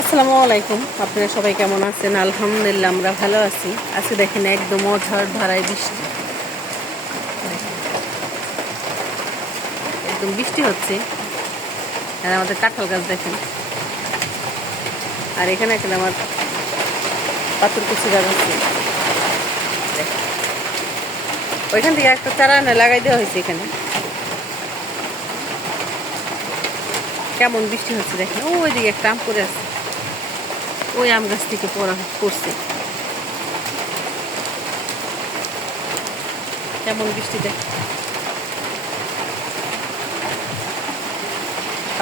আসসালামু আলাইকুম। আপনারা সবাই কেমন আছেন? আলহামদুলিল্লাহ আমরা ভালো আছি। আজকে দেখেন একদম অঝড় ধারায় বৃষ্টি, একদম বৃষ্টি হচ্ছে। আর আমাদের কাঁঠাল গাছ দেখেন, আর এখানে একটা আমার পাথর কুচি গাছ আছে। ওইখান থেকে একটা চারা এনে লাগাই দেওয়া হয়েছে। এখানে কেমন বৃষ্টি হচ্ছে দেখেন। ওইদিকে একটা আম পড়ে আছে, ওই আম গাছ থেকে পড়ছে। কেমন বৃষ্টি দেখেন।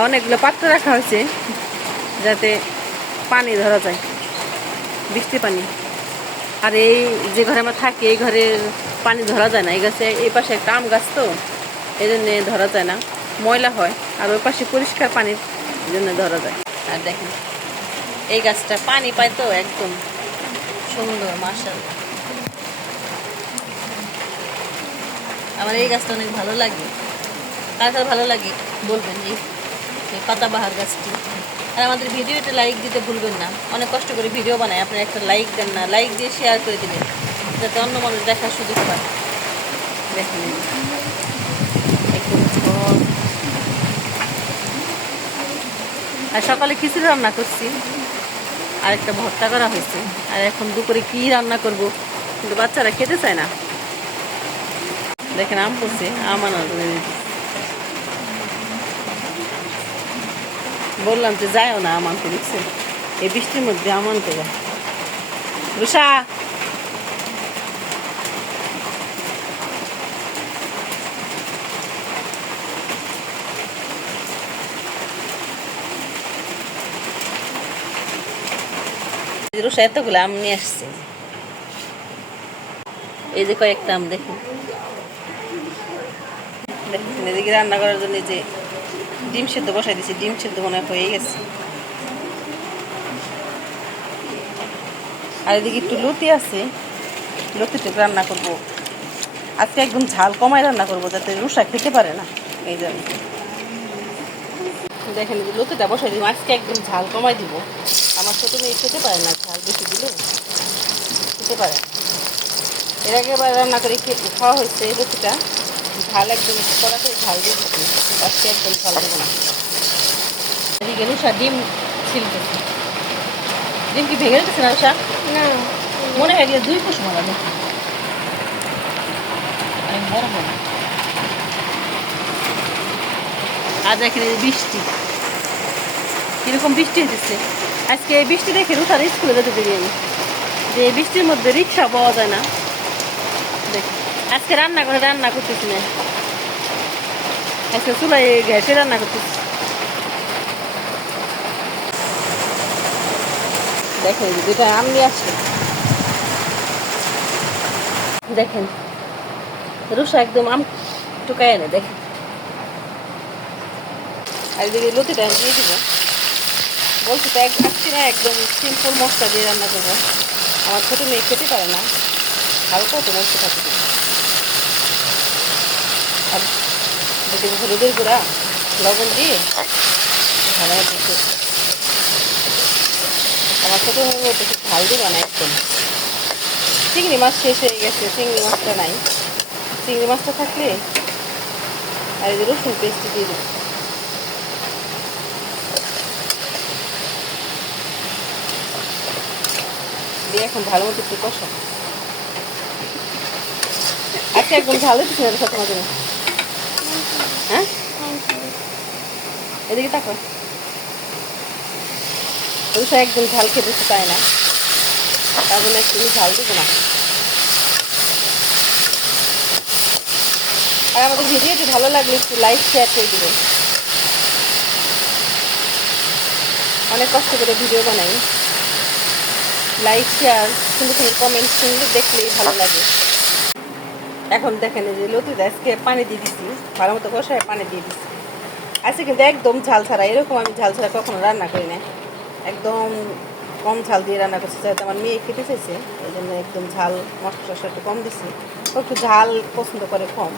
অনেকগুলো পাত্র রাখা হয়েছে যাতে পানি ধরা যায়, বৃষ্টি পানি। আর এই যে ঘরে আমরা থাকি এই ঘরের পানি ধরা যায় না। এই গাছে এই পাশে একটা আম গাছ, তো এই জন্য ধরা যায় না, ময়লা হয়। আর ওই পাশে পরিষ্কার পানির জন্য ধরা যায়। আর দেখেন এই গাছটা পানি পায় তো একদম সুন্দর, মাশাআল্লাহ। আমার এই গাছটা অনেক ভালো লাগে। কার কার ভালো লাগে বলবেন এই পাতাবাহার গাছটি। আর আমাদের ভিডিওতে লাইক দিতে ভুলবেন না। অনেক কষ্ট করে ভিডিও বানাই, আপনারা একটা লাইক দেন না, লাইক দিয়ে শেয়ার করে দেবেন যাতে অন্য মানুষ দেখার সুযোগ পায়। দেখেন আর সকালে খিচুড়ি রান্না করছি, আর একটা ভর্তা করা হয়েছে। আর এখন দুপুরে কি রান্না করব, কিন্তু বাচ্চারা খেতে চায় না। দেখেন আম পড়ছে, আম আনা বললাম যে যায়ও না আম আনতে, বুঝছেন? এই বৃষ্টির মধ্যে আম আনতে যায়। রুষা রুষা এতগুলো আম নিয়ে আসছে। এই যে কয়েকটা আম দেখুন, দেখছেন? এদিকে রান্না করার জন্য যে ডিম সেদ্ধ বসাই দিয়েছি, ডিম সেদ্ধ মনে হয়ে গেছে। আর এদিকে একটু লতি আছে, লতিটুকু রান্না করব। আজকে একদম ঝাল কমায় রান্না করব যাতে রুষা খেতে পারে না, এই জন্য। দেখেন লতিটা বসাই দিব, আজকে একদম ঝাল কমাই দিব। আমার ছোটো মেয়ে খেতে পারে না, ঝাল বেশি দিলে খেতে পারে। এর আগে এবার রান্না করে খাওয়া হয়েছে এই লতিটা, ঝাল একদম কড়াতে ঝাল দিয়ে দিচ্ছি। আজকে একদম ঝাল দেবো না। এদিকে রুষা ডিম ছিলতেছে। ডিম কি ভেঙে রেখেছে না রুষা? না, মনে হয় 2 কুসুম হবে, অনেক বড় বড়। আজ এখানে বৃষ্টি, কিরকম বৃষ্টি হতেছে আজকে। এই বৃষ্টি দেখে রুষার স্কুলে যেতে দেরি আমি, যে এই বৃষ্টির মধ্যে রিক্সা পাওয়া যায় না। দেখ আজকে রান্না করতেছি না, আজকে চুলায় গ্যাসে রান্না করতেছি। দেখেন যেটা আম নিয়ে আসছে, দেখেন রুষা একদম আম টুকায় এনে দেখেন। আর এদিকে লতিটা দিয়ে দিব। বলছি তো আজকে না একদম সিম্পল মশলা দিয়ে রান্না করবো। আমার ছোটো মেয়ে খেতে পারে না, হালকা তো মশলা থাকে। আর যদি হলুদের গুঁড়া লবণ দিয়ে ভালো মতো, আমার ছোটো মেয়ে তো খুব ঝাল দিয়ে বানায় একদম। চিংড়ি মাছ শেষ হয়ে গেছে, চিংড়ি মাছটা নাই। চিংড়ি মাছটা থাকলে আর এই যে রসুন পেস্ট দিয়ে দেবো। দিয়ে এখন ভালো মতো একটু কষা। আজকে একদম ঝাল হচ্ছে না তোমার জন্য। হ্যাঁ এদিকে তাকো, রুষা একদম ঝাল খেতে চায় না, তার জন্য একটু ঝাল দেবো না। আর আমাদের ভিডিওটি ভালো লাগলে একটু লাইক শেয়ার করে দেবেন। অনেক কষ্ট করে ভিডিও বানাই, লাইক শেয়ার সুন্দর সুন্দর কমেন্ট শুনলে দেখলেই ভালো লাগে। এখন দেখেন যে লতিটা আজকে পানি দিয়ে দিচ্ছি, ভালো মতো কষায় পানি দিয়ে দিচ্ছি। আজকে কিন্তু একদম ঝাল ছাড়া, এরকম আমি ঝাল ছাড়া কখনো রান্না করি না। একদম কম ঝাল দিয়ে রান্না করছি, যাতে আমার মেয়ে খেতে চাইছে এই জন্য একদম ঝাল মশলা একটু কম দিচ্ছি। ও একটু ঝাল পছন্দ করে কম।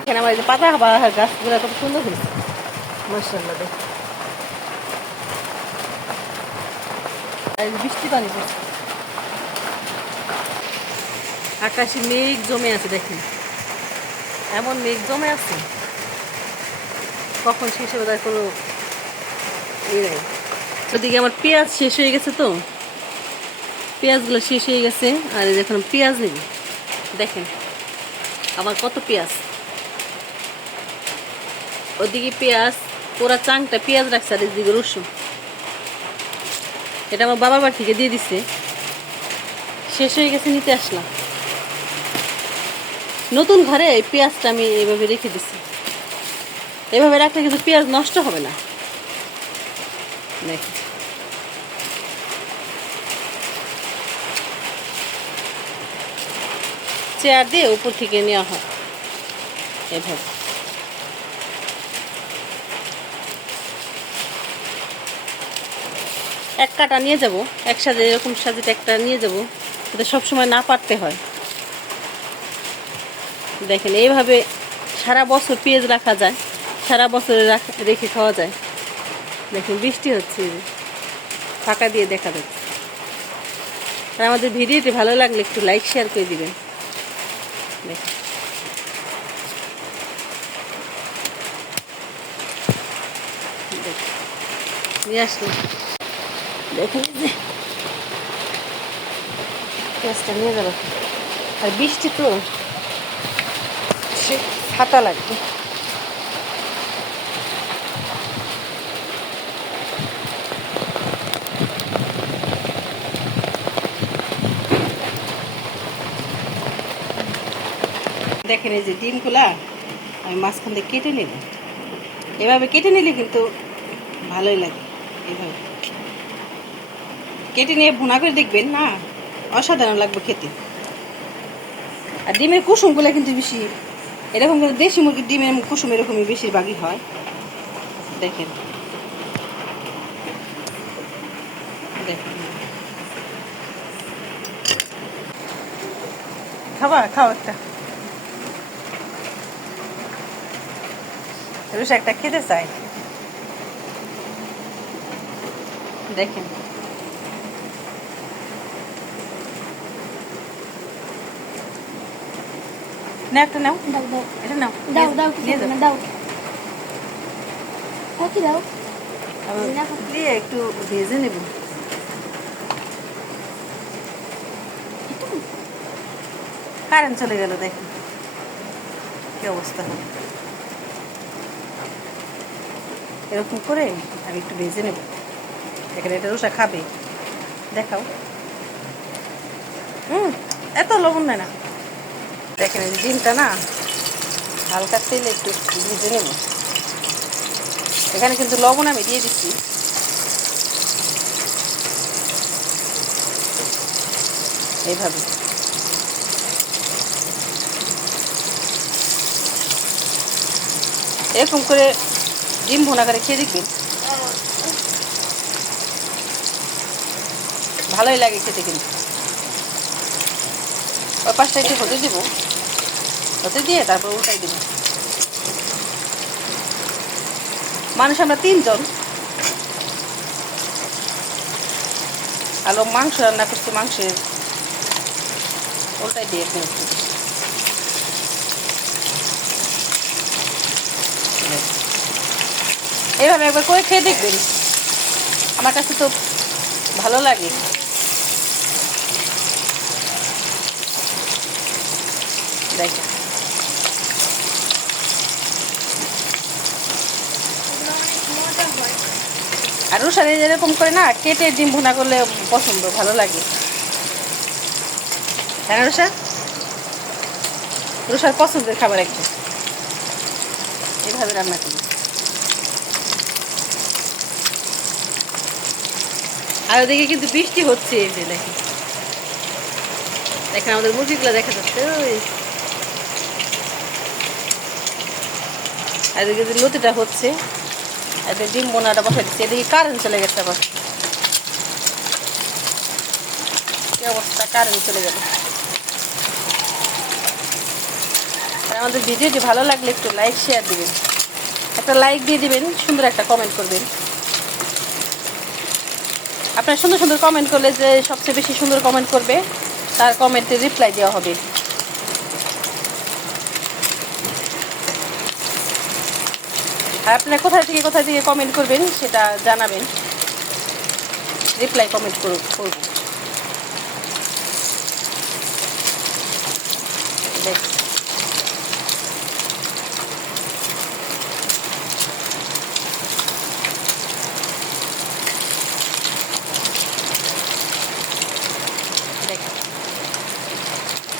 এখানে আমার এই যে পাতা বাহার গাছগুলো কত সুন্দর হয়েছে, মাশাআল্লাহ। দেখ আর বৃষ্টি পানি পড়ছে, আকাশে মেঘ জমে আছে, দেখেন এমন মেঘ জমে আছে, কখন শেষ হবে তার কোনো ইয়ে নেই। ওদিকে আমার পেঁয়াজ শেষ হয়ে গেছে, তো পেঁয়াজগুলো শেষ হয়ে গেছে। আর এখন পেঁয়াজ নেই, দেখেন আমার কত পেঁয়াজ, ওদিকে পেঁয়াজ পুরা চাংটা পেঁয়াজ রাখছে, আর এদিকে রসুন। এটা আমার বাবার বাড়ি থেকে দিয়ে দিছে, শেষ হয়ে গেছে, নিতে আসলাম। নতুন ঘরে এই পেঁয়াজটা আমি এভাবে রেখে দিছি, এভাবে রাখলে কিন্তু পেঁয়াজ নষ্ট হবে না। দেখেন চেয়ার দিয়ে উপর থেকে নেওয়া হয় এভাবে। এক কাটা নিয়ে যাব, একসাথে এরকম সাজিটা একটা নিয়ে যাব, যাতে সবসময় না পারতে হয়। দেখেন এইভাবে সারা বছর পেঁয়াজ রাখা যায়, সারা বছর রেখে খাওয়া যায়। দেখেন বৃষ্টি হচ্ছে, ফাঁকা দিয়ে দেখা যাচ্ছে। আর আমাদের ভিডিওটি ভালো লাগলে একটু লাইক শেয়ার করে দিবেন। দেখেন নিয়ে আসলাম, দেখেন যে পেঁয়াজটা নিয়ে গেল। আর বৃষ্টি তো সে ছাতা লাগবে। দেখেন এই যে ডিমগুলা আমি মাঝখান দিয়ে কেটে নেব, এভাবে কেটে নিলে কিন্তু ভালোই লাগে। এভাবে কেটে নিয়ে ভুনা করে দেখবেন না, অসাধারণ লাগবে খেতে। আর ডিমের কুসুমগুলো কিন্তু বেশি এরকম করে, দেশি মুরগির ডিমের কুসুম এরকমই বেশিরভাগই হয়। দেখেন দেখেন খাওয়া একটা রুশ একটা খেতে চাই। দেখেন না, একটা নাও, এটা নাও, দিয়ে একটু ভেজে নেব। কারেন্ট চলে গেল, দেখেন কি অবস্থা হবে। এরকম করে আমি একটু ভেজে নেব। দেখেন এটা রুষা খাবে, দেখাও। এত লবণ নেয় না। দেখেন এই ডিমটা না হালকা তেলে একটু ভেজে নেব। এখানে কিন্তু লবণ আমি দিয়ে দিচ্ছি। এইভাবে এরকম করে ডিম ভুনা করে খেয়ে দেখবেন, ভালোই লাগে খেতে। কিন্তু ওই পাশটা একটু হতে দিব, হতে দিয়ে তারপর উল্টাই দেব। মানুষ আমরা 3 জন, আলো মাংস রান্না করছি, মাংসের উল্টাই দিয়ে একটু এইভাবে একবার করে খেয়ে দেখবেন, আমার কাছে তো ভালো লাগে। দেখেন আর রুষারে এরকম করে না কেটে ডিম ভুনা করলে পছন্দ, ভালো লাগে। হ্যাঁ রুষা, রুষার পছন্দের খাবার একটা, এইভাবে রান্না করি। আর ওদিকে কিন্তু বৃষ্টি হচ্ছে, এই যে দেখেন, দেখেন আমাদের মুরগিগুলো দেখা যাচ্ছে। আর এদিকে যে লতিটা হচ্ছে, এদের ডিম বোনাটা বসাই দিচ্ছে। এদিকে কারেন্ট চলে গেছে, আবার কি অবস্থা, কারেন্ট চলে গেল। আর আমাদের ভিডিওটি ভালো লাগলে একটু লাইক শেয়ার দিবেন, একটা লাইক দিয়ে দিবেন, সুন্দর একটা কমেন্ট করবেন। আপনারা সুন্দর সুন্দর কমেন্ট করলে যে সবচেয়ে বেশি সুন্দর কমেন্ট করবে তার কমেন্টে রিপ্লাই দেওয়া হবে। আর আপনারা কোথায় থেকে কমেন্ট করবেন সেটা জানাবেন, রিপ্লাই কমেন্ট করব।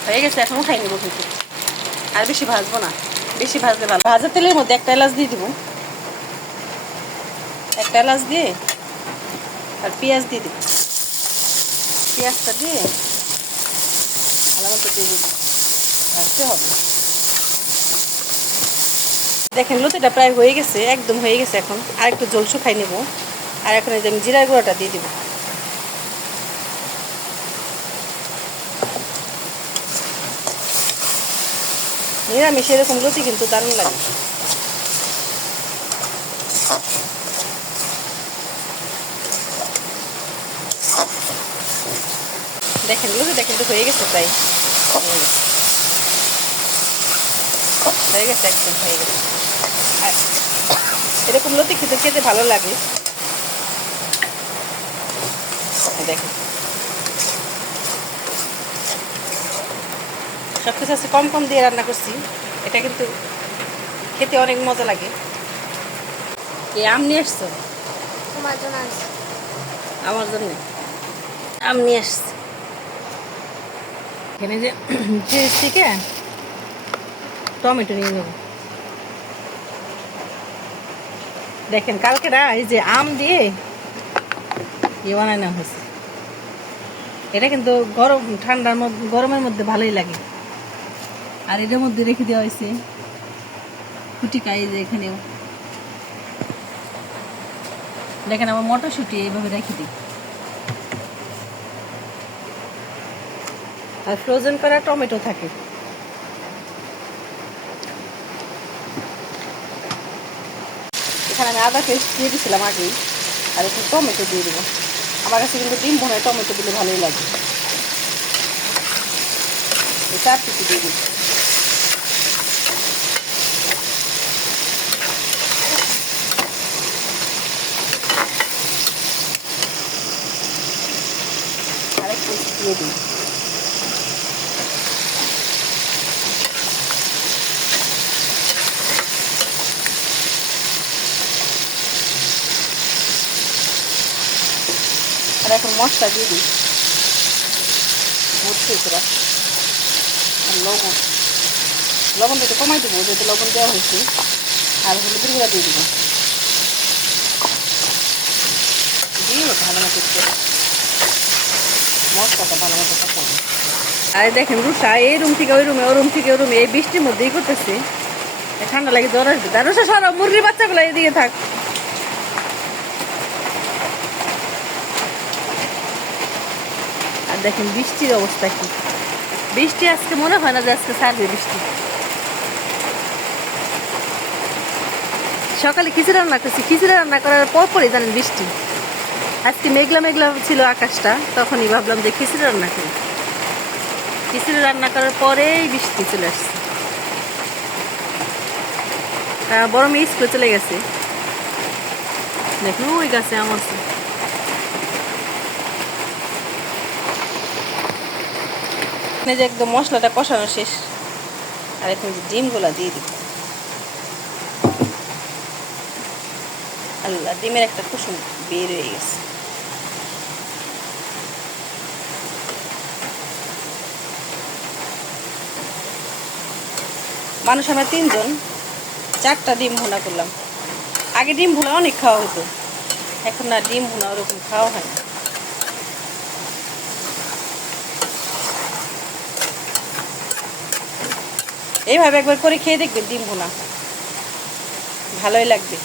হয়ে গেছে, এখন উঠাই নেবো কিন্তু, আর বেশি ভাজবো না, বেশি ভাজলে ভালো। ভাজা তেলের মধ্যে একটা এলাচ দিয়ে দিব, একটা এলাচ দিয়ে আর পেঁয়াজ দিয়ে দিব, পেঁয়াজটা দিয়ে ভালো মতো দিয়ে দিব, ভাজতে হবে। দেখেন লতিটা প্রায় হয়ে গেছে, একদম হয়ে গেছে। এখন আর একটু জল শুকাই নেব। আর এখন এই যে আমি জিরার গুঁড়োটা দিয়ে দিব। নিরামিষ এরকম লতি কিন্তু দারুণ লাগে। দেখেন লতিটা কিন্তু হয়ে গেছে, প্রায় হয়ে গেছে, একদম হয়ে গেছে। আর এরকম লতি খেতে ভালো লাগে। দেখেন সব কিছু আছে কম কম দিয়ে রান্না করছি, এটা কিন্তু খেতে অনেক মজা লাগে। এই আম নিয়ে আসছো? আমার জন্য আম নিয়ে আসছি। এখানে যে থেকে টমেটো নিয়ে নেব। দেখেন কালকে এই যে আম দিয়ে বানানো হয়েছে, এটা কিন্তু গরমের মধ্যে ভালোই লাগে। আর এটার মধ্যে রেখে দেওয়া হয়েছে ফুটিকা, এই যে এখানেও দেখেন আমার মটরশুঁটি এইভাবে রেখে দিই। আর ফ্রোজেন করা টমেটো থাকে। এখানে আমি আদা পেস্ট দিয়ে দিয়েছিলাম আগেই, আর একটু টমেটো দিয়ে দেবো। আমার কাছে কিন্তু ডিম ভোনায় টমেটো দিলে ভালোই লাগে। এটা আর কিছু দিয়ে দিচ্ছি। আরেকটু দিয়ে দিই। আর এখন মশলা দিয়ে দিই, বুঝছি তোরা। আর লবণটা একটু কমাই দেবো, যেহেতু লবণ দেওয়া হয়েছে। আর হলুদের গুঁড়া দিয়ে দেবো, দিয়ে ভালো মতো মশলাটা ভালো মতো পাকাবো। আর দেখেন রুষা এই রুম থেকে ওই রুমে, ওই রুম থেকে ওই রুমে, এই বৃষ্টির মধ্যেই করতেছে। ঠান্ডা লাগে, জ্বর আসবে। তার রুষা সরব, মুরগির বাচ্চাগুলো এদিকে থাক। আর দেখেন বৃষ্টির অবস্থা কি, বৃষ্টি আজকে মনে হয় না যে আজকে ছাড়বে বৃষ্টি। সকালে খিচুড়ি রান্না করছি, খিচুড়ি রান্না করার পরপরই জানেন বৃষ্টি। আজকে মেঘলা মেঘলা ছিল আকাশটা, তখনই ভাবলাম যে খিচুড়ি রান্না করি। খিচুড়ি রান্না করার পরেই বৃষ্টি চলে আসছে। বড় মেয়ে স্কুলে চলে গেছে। দেখুন ওই গাছে আম আছে। যে একদম মশলাটা কষানো শেষ, আর এখন ডিমগুলা দিয়ে দিব। আল্লাহ, ডিমের একটা কুসুম বের হয়ে গেছে। মানুষ আমরা 3 জন, 4টা ডিম ভুনা করলাম। আগে ডিম ভুনা অনেক খাওয়া হতো, এখন না ডিম ভুনা ওরকম খাওয়া হয় না। এইভাবে একবার করে খেয়ে দেখবেন ডিম ভুনা, ভালোই লাগবে।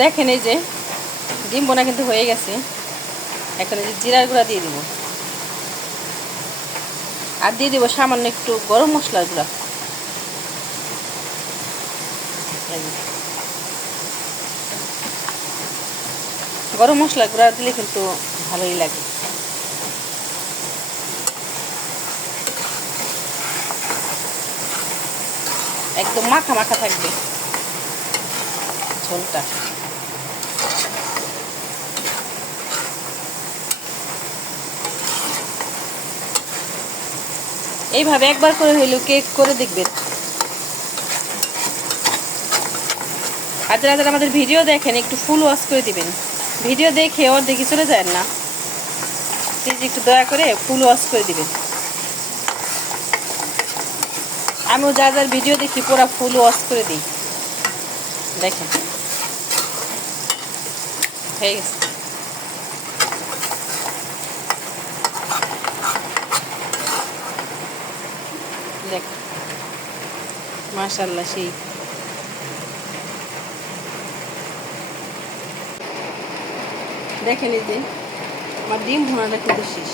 দেখেন এই যে ডিম ভুনা কিন্তু হয়ে গেছে। এখন এই যে জিরার গুঁড়া দিয়ে দিব, আর দিয়ে দিব সামান্য একটু গরম মশলার গুঁড়া। গরম মশলা গুঁড়া দিলে কিন্তু ভালোই লাগে। একদম মাখা মাখা থাকবে ঝোলটা। এইভাবে একবার করে হইলেও কেক করে দেখবেন। আর যারা যারা আমাদের ভিডিও দেখেন একটু ফুল ওয়াচ করে দিবেন। ভিডিও দেখে ওর দেখে চলে যায় না, প্লিজ একটু দয়া করে ফুল ওয়াচ করে দিবেন। আমিও যা যার ভিডিও দেখি পুরো ফুল ওয়াচ করে দিই। দেখেন হয়ে গেছে। দেখ মাশাআল্লাহ সেই। দেখেন এই যে আমার ডিম ভুনাটা কিন্তু শেষ।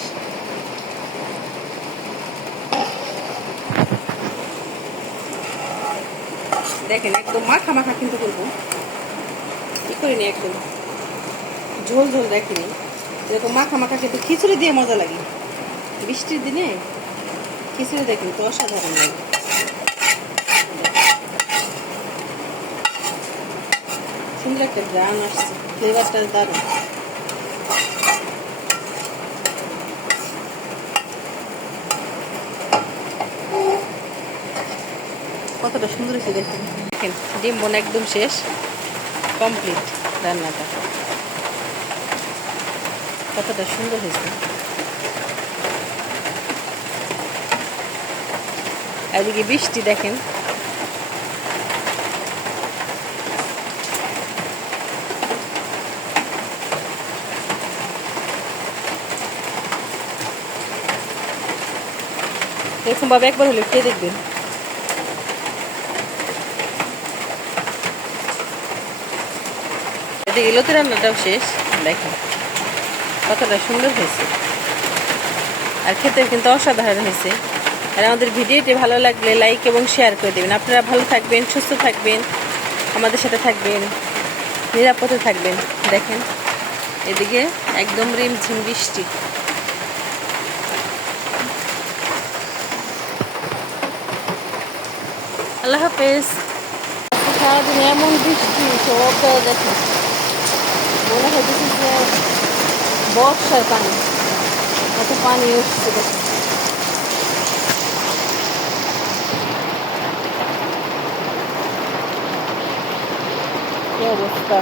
দেখেন একদম মাখা মাখা কিন্তু করবো, কি করিনি একদম ঝোল ঝোল দেখিনি, এরকম মাখা মাখা কিন্তু খিচুড়ি দিয়ে মজা লাগে। বৃষ্টির দিনে খিচুড়ি দেখেন তো অসাধারণ লাগে। সুন্দর একটা গ্রান আসছে, ফ্লেভারটা দারুণ। কতটা সুন্দর হয়েছে দেখেন। দেখেন ডিম বোনা একদম শেষ, কমপ্লিট রান্নাটা। কতটা সুন্দর হয়েছে। এদিকে বৃষ্টি দেখেন। এরকম ভাবে একবার হলে খেয়ে দেখবেন। এদিকে লতি রান্নাটাও শেষ, দেখেন কতটা সুন্দর হয়েছে আর খেতে কিন্তু অসাধারণ হয়েছে। আর আমাদের ভিডিওটি ভালো লাগলে লাইক এবং শেয়ার করে দেবেন। আপনারা ভালো থাকবেন, সুস্থ থাকবেন, আমাদের সাথে থাকবেন, নিরাপদে থাকবেন। দেখেন এদিকে একদম রিমঝিম বৃষ্টি। আল্লাহ হাফেজ। সারাদিন এমন বৃষ্টি, সব দেখেন মনে হয় যে বর্ষার পানি, এত পানি উঠছে দেখেন। কি অবস্থা।